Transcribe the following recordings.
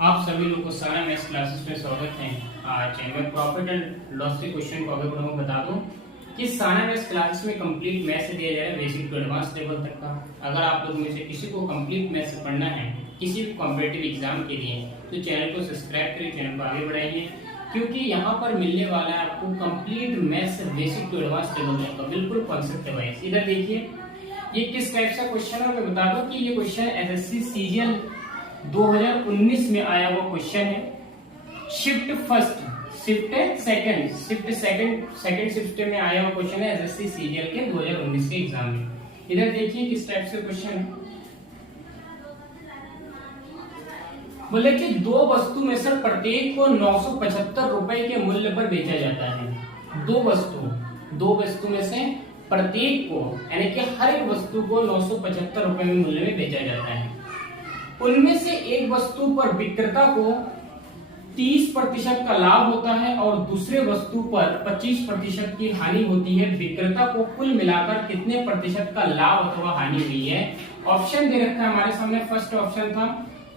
आप सभी लोगों को सारा मैथ्स क्लासेस में स्वागत है। आज मैं प्रॉफिट एंड लॉस के क्वेश्चन को आगे बढ़ाऊंगा। बता दूं कि सारा मैथ्स क्लासेस में कंप्लीट मैथ्स दिया जाएगा बेसिक टू एडवांस लेवल तक का। अगर आप लोग में से किसी को कंप्लीट मैथ्स पढ़ना है किसी भी कॉम्पिटिटिव एग्जाम के लिए तो चैनल को सब्सक्राइब करिए, चैनल को आगे बढ़ाइए, क्योंकि यहाँ पर मिलने वाला है आपको complete maths basic to advance level तक का बिल्कुल कॉन्सेप्ट वाइज। इधर देखिए ये किस टाइप का क्वेश्चन है, मैं बता दूं कि ये क्वेश्चन एसएससी सीजीएल 2019 में आया हुआ क्वेश्चन है। Shift first, shift second, shift second shift में आया हुआ क्वेश्चन है एसएससी सीजीएल के 2019 के एग्जाम में। इधर देखिए किस टाइप से क्वेश्चन है। बोले कि दो वस्तु में से प्रत्येक को 975 रुपए के मूल्य पर बेचा जाता है। दो वस्तु में से प्रत्येक को यानी कि हर एक वस्तु को 975 रुपए में मूल्य में बेचा जाता है। उनमें से एक वस्तु पर विक्रेता को 30% का लाभ होता है और दूसरे वस्तु पर 25% की हानि होती है। विक्रेता को कुल मिलाकर कितने प्रतिशत का लाभ अथवा हानि हुई है? ऑप्शन दे रखा है हमारे सामने। फर्स्ट ऑप्शन था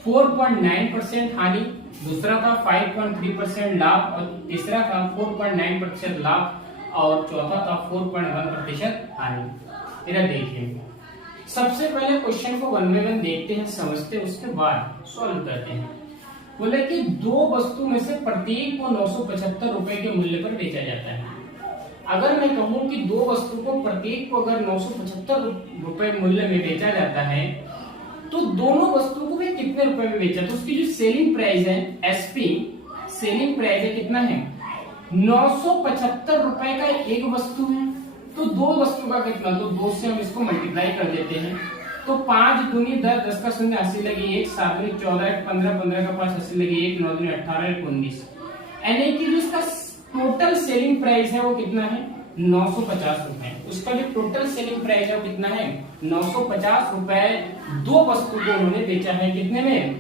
4.9% हानि, दूसरा था 5.3% लाभ और तीसरा था 4.9% लाभ और चौथा था 4.1% हानि। इधर देखिए सबसे पहले क्वेश्चन को वन बाय वन देखते हैं, समझते हैं, उसके बाद सॉल्व करते हैं। बोले कि दो वस्तु में से प्रत्येक को 975 रुपए के मूल्य पर बेचा जाता है। अगर मैं कहूं कि दो वस्तु को प्रत्येक को अगर 975 रुपए मूल्य में बेचा जाता है तो दोनों वस्तु को भी कितने रुपए में बेचा, तो उसकी जो सेलिंग प्राइस है एसपी, सेलिंग प्राइस है कितना है 975 रुपए का एक वस्तु है। तो दो वस्तु का कितना, तो 2 से हम इसको मल्टीप्लाई कर देते हैं। तो 5 दूनी 10, 10 का शून्य 80 लगी 1, 7 में 14, 15, 15 का 5 80 लगी 1, 9 में 18, 19। यानी कि जो इसका टोटल सेलिंग प्राइस है वो कितना है 950 रुपए। उसका जो टोटल सेलिंग प्राइस है वो कितना है 950 रुपए। दो वस्तु को उन्होंने बेचा है कितने में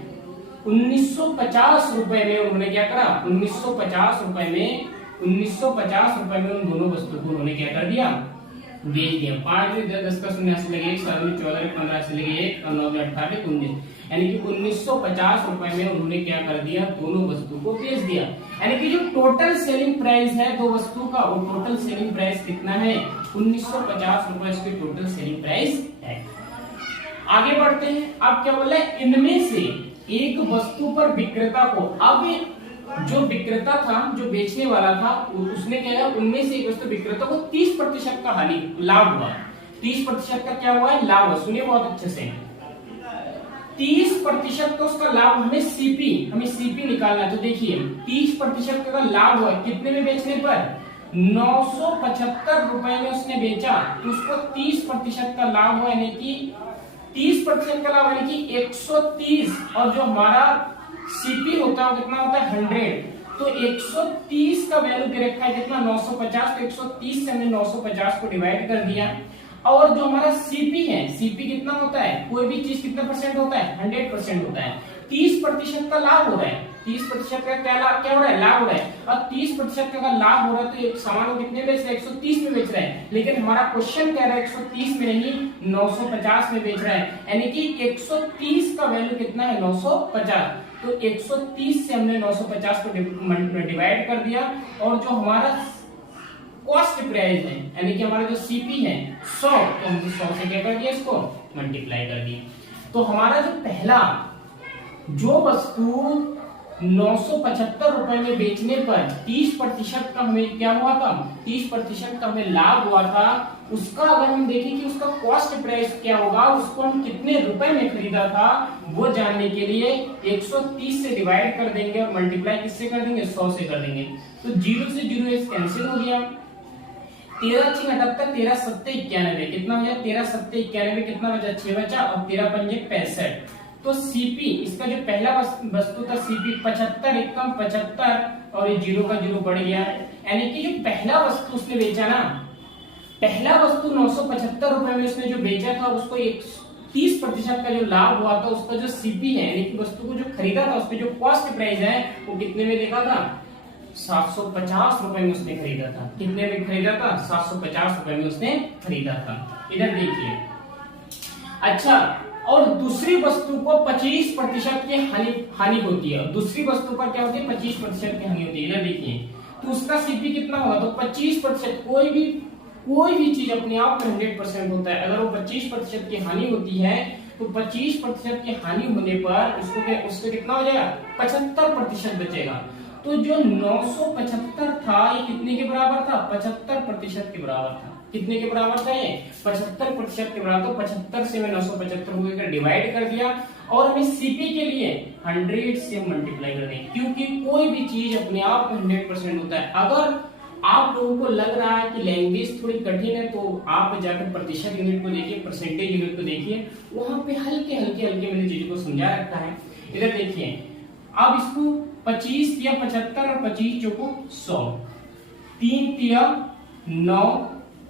1950 रुपए में। उन्होंने क्या करा 1950 रुपए में, 1950 रुपए में उन दोनों वस्तु को उन्होंने क्या कर दिया, बेच दिया। 5 में 10, 10 का शून्य 80 लगे 1, 7 में 14, 15 80 लगे 1 और 9 में 18, 19। यानी कि 1950 रुपए में उन्होंने क्या कर दिया, दोनों वस्तु को बेच दिया। यानी कि जो टोटल सेलिंग प्राइस है दो वस्तु का, वो टोटल सेलिंग प्राइस कितना है 1950 रुपए इसकी टोटल सेलिंग प्राइस है। आगे बढ़ते हैं। अब क्या बोला है, इनमें से एक वस्तु पर विक्रेता को, अब जो विक्रेता था जो बेचने वाला था उसने क्या किया, उनमें से एक वस्तु विक्रेता को 30% का हानि लाभ हुआ। 30% का क्या हुआ है लाभ हुआ। सुनिए बहुत अच्छे से, 30% का उसका लाभ हमें सीपी निकालना है। तो देखिए 30% का लाभ हुआ कितने में बेचने पर 975 रुपए में उसने बेचा, तो उसको 30% का लाभ हुआ यानी कि 30% का लाभ यानी कि 130 और जो हमारा सीपी होता है कितना होता है 100। तो 130 का वैल्यू दे रखा है कितना 950, तो 130 से हमने 950 को डिवाइड कर दिया। और जो हमारा सीपी है, सीपी कितना होता है, कोई भी चीज कितना परसेंट होता है 100% होता है। 30% का लाभ हो रहा है, 30% का क्या हो रहा है लाभ हो रहा है। और 30% का लाभ हो रहा है तो एक सामान को कितने बेच रहे हैं 130 में बेच रहे हैं। लेकिन हमारा क्वेश्चन कह रहा है 130 में नहीं 950 में बेच रहा है। यानी कि 130 का वैल्यू कितना है 950। तो 130 से हमने 950 को डिवाइड कर दिया और जो हमारा कॉस्ट प्राइस है यानी कि हमारा जो सीपी है 100, तो हमने 100 से क्या कर दिया इसको मल्टीप्लाई कर दिया। तो हमारा जो पहला जो वस्तु 975 रुपए में बेचने पर 30% का हमें क्या हुआ था, 30% का हमें लाभ हुआ था, उसका अगर हम देखें कि उसका कॉस्ट प्राइस क्या होगा, उसको हम कितने रुपए में खरीदा था, वो जानने के लिए 130 से डिवाइड कर देंगे और मल्टीप्लाई किससे कर देंगे 100 से कर देंगे। तो 0 से 0 कैंसिल हो गया। 13 6 78, 13 7 91 कितना हो गया 13 7 91 कितना बचा 6 बचा और 13 पंजे 65। तो सीपी इसका जो पहला वस्तु था सीपी 75 एकम 75 और ये 0 का 0 बढ़ गया। यानी कि जो पहला वस्तु उसने बेचा ना, पहला वस्तु 975 रुपए में उसने जो बेचा था उसको 30% का जो लाभ हुआ था, उसका जो सीपी है यानी कि वस्तु को जो खरीदा था उसकी जो कॉस्ट प्राइस है वो कितने में देखा था 750 रुपए में उसने खरीदा था। कितने में खरीदा था 750 रुपए में उसने खरीदा था। इधर देखिए अच्छा और दूसरी वस्तु को 25% की हानि होती है। दूसरी वस्तु पर क्या होती है? 25% की हानि होती है। इधर देखिए, तो उसका सीपी कितना होगा? तो 25%। कोई भी चीज अपने आप में 100% होता है। अगर वो 25% की हानि होती है तो 25% की हानि होने पर उसको कितना हो जाएगा? 75% बचेगा। तो जो 975 था ये कितने के बराबर था? 75% के बराबर था। कितने के बराबर था ये? 75% के बराबर। तो 75 से मैं 975 को डिवाइड कर दिया और हमें सीपी के लिए 100 से मल्टीप्लाई कर दें, क्योंकि कोई भी चीज अपने आप में 100% होता है। अगर आप लोगों को लग रहा है कि लैंग्वेज थोड़ी कठिन है तो आप जाकर प्रतिशत यूनिट को देखिए, परसेंटेज यूनिट को देखिए, वहां पे हल्के हल्के मैंने चीजों को समझा रखा है। इधर देखिए, अब इसको 25 तिया 75 और 25 चौको 100, 3 तिया 9,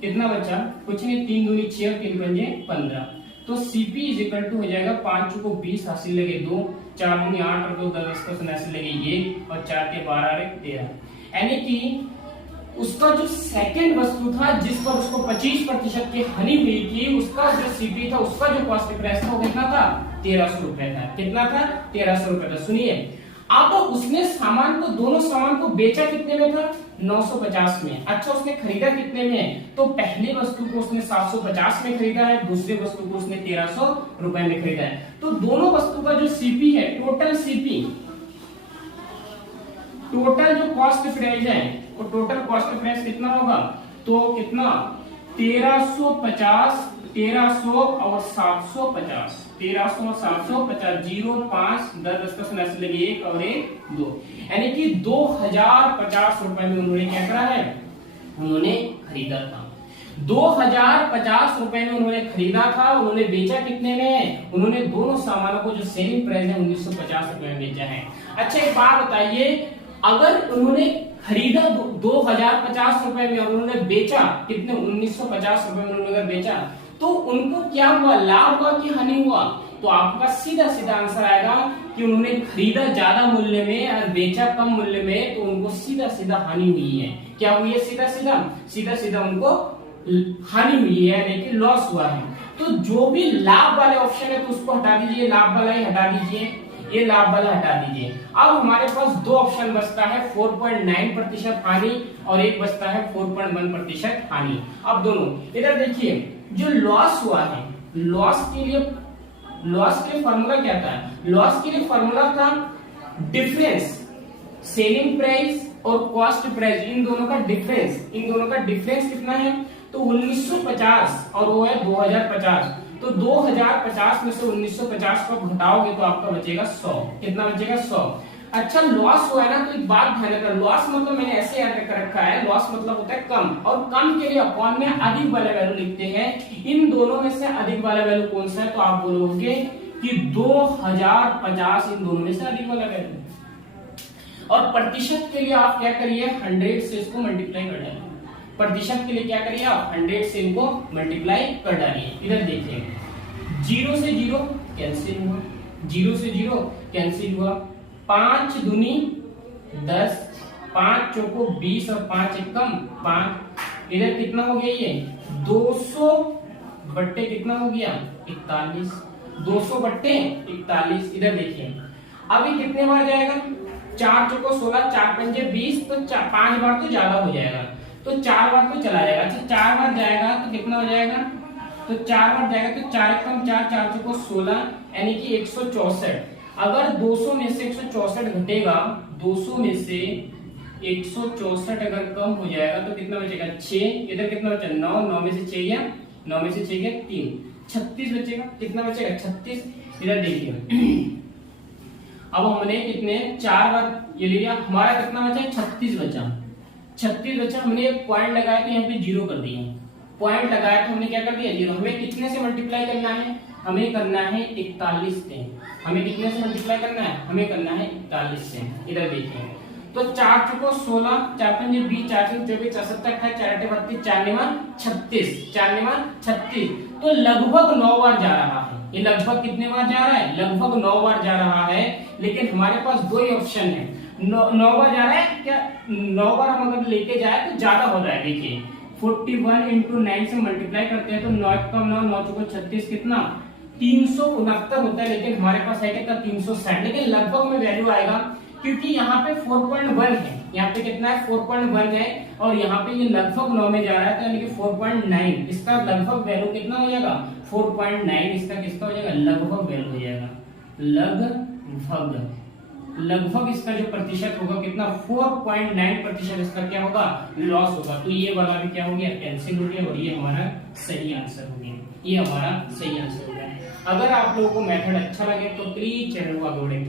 कितना बचा? कुछ नहीं, 3 दूनी 6 और 3 पंजे 15। तो सीपी इज इक्वल टू हो जाएगा 5 चौको 20, हासिल लगे 2, 4 दूनी 8 और 2 10 का हासिल लगे 1 और 4 के 12 और 13। यानी कि उसका जो सेकंड वस्तु था जिस पर उसको 25% की हानि हुई थी, उसका जो सीपी था, उसका जो कॉस्ट प्राइस था वो कितना था? 1300 रुपए था। कितना था? 1300 रुपए था। सुनिए, अब उसने दोनों सामान को बेचा कितने में था? 950 में। अच्छा, उसने खरीदा कितने में? तो पहली वस्तु को उसने 750 में खरीदा है, दूसरी वस्तु को उसने 1300 रुपए में खरीदा है। तो दोनों वस्तु का जो सीपी है, टोटल सीपी, टोटल जो कॉस्ट प्राइस है, वो टोटल कॉस्ट प्राइस कितना होगा? तो कितना? 1350, 1300 और 750, 1300 और 750, 0 5 10 10 का लगे 1 और 1 2, यानी कि 2050 रुपए में उन्होंने क्या करा है? उन्होंने खरीदा था। 2050 रुपए में उन्होंने खरीदा था। उन्होंने बेचा कितने में? उन्होंने दोनों सामानों को जो सेलिंग प्राइस है 1950 रुपए में बेचा है। अच्छा, एक बात बताइए, अगर उन्होंने खरीदा 2050 रुपए में और उन्होंने बेचा कितने? 1950 रुपए में उन्होंने बेचा, तो उनको क्या हुआ? लाभ हुआ कि हानि हुआ? तो आपका सीधा सीधा आंसर आएगा कि उन्होंने खरीदा ज्यादा मूल्य में और बेचा कम मूल्य में, तो उनको सीधा सीधा हानि हुई है। क्या हुई है? सीधा सीधा उनको हानि हुई है, यानी कि लॉस हुआ है। तो जो भी लाभ वाले ऑप्शन है तो उसको हटा दीजिए, लाभ वाला ही हटा दीजिए, ये लाभ वाला हटा दीजिए। अब हमारे पास दो ऑप्शन बचता है, 4.9% हानि और एक बचता है 4.1% हानि। अब दोनों इधर देखिए, जो लॉस हुआ है, लॉस के लिए फॉर्मूला क्या था? लॉस के लिए फॉर्मूला था डिफरेंस सेलिंग प्राइस और कॉस्ट प्राइस, इन दोनों का डिफरेंस कितना है? तो 1950 और वो है 2050। तो 2050 में से 1950 को घटाओगे तो आपका बचेगा 100। कितना बचेगा? 100। अच्छा, लॉस हुआ है ना, तो एक बात ध्यान रखना, लॉस मतलब मैंने ऐसे याद कर रखा है, लॉस मतलब होता है कम, और कम के लिए अपॉन में अधिक वाला वैल्यू लिखते हैं। इन दोनों में से अधिक वाला वैल्यू कौन सा है? तो आप बोलोगे कि 2050 इन दोनों में से अधिक वाला वैल्यू। और प्रतिशत के लिए आप क्या करिए? 100 से इसको मल्टीप्लाई कर डालिए। प्रतिशत के लिए क्या करिए? आप 100 से इनको मल्टीप्लाई कर डालिए। इधर देखिए, 0 से 0 कैंसिल हुआ, 0 से 0 कैंसिल हुआ, 5 दूनी 10, 5 चौको 20 और 5 एकम 5। इधर कितना हो गया? ये 200 बट्टे कितना हो गया? 41। 200 बट्टे 41। इधर देखिए, अभी कितने बार जाएगा? 4 चौको 16, 4 पंजे 20, तो 5 बार तो ज्यादा हो जाएगा, तो 4 बार तो चला जाएगा। अच्छा, 4 बार जाएगा तो कितना हो जाएगा? तो 4 बार जाएगा तो 4 एकम 4, 4 चौको 16, यानी कि 164। अगर 200 में से 164 घटेगा, 200 में से 164 अगर कम हो जाएगा तो कितना बचेगा? 6। इधर कितना बचा? 9, 9 में से 6 गया, 9 में से 6 गया 3, 36 बचेगा। कितना बचेगा? 36। इधर देखिए, अब हमने कितने 4 बार ये ले लिया, हमारा कितना बचा? 36 बचा। 36 बचा, हमने एक पॉइंट लगाया तो यहाँ पे 0 कर दिया। पॉइंट लगाया तो हमने क्या कर दिया? 0। हमें कितने से मल्टीप्लाई करना है? हमें करना है 41 से। हमें कितने से मल्टीप्लाई करना है? हमें करना है 41 से। इधर देखिए, तो 4 चौको 16, 4 पंजे 20, 4 चौको 24, 4 सत्ता 28, 4 आठे 32, 4 निमा 36, 4 निमा 36। तो लगभग 9 बार जा रहा है। ये लगभग कितने बार जा रहा है? लगभग 9 बार जा रहा है। लेकिन हमारे पास दो ही ऑप्शन है, 9 बार जा रहा है क्या? 9 बार हम अगर लेके जाए तो ज्यादा हो रहा है। देखिए, 41 × 9 से मल्टीप्लाई करते हैं तो 9 कम 9, 9 चौको 36, कितना? 369 होता है, लेकिन हमारे पास है कितना 360, लेकिन लगभग में वैल्यू आएगा क्योंकि यहाँ पे 4.1 है, यहाँ पे कितना है 4.1 है और यहाँ पे ये लगभग 9 में जा रहा है, तो यानी कि 4.9 इसका लगभग वैल्यू कितना हो जाएगा 4.9 इसका किसका हो जाएगा लगभग वैल्यू हो जाएगा, लगभग इसका जो प्रतिशत होगा कितना 4.9% इसका क्या होगा लॉस होगा। तो ये वाला भी क्या हो गया कैंसिल हो गया और ये हमारा सही आंसर हो गया, ये हमारा सही आंसर हो गया। अगर आप लोगों को मेथड अच्छा लगे तो प्लीज चैनल को आगे बढ़ें।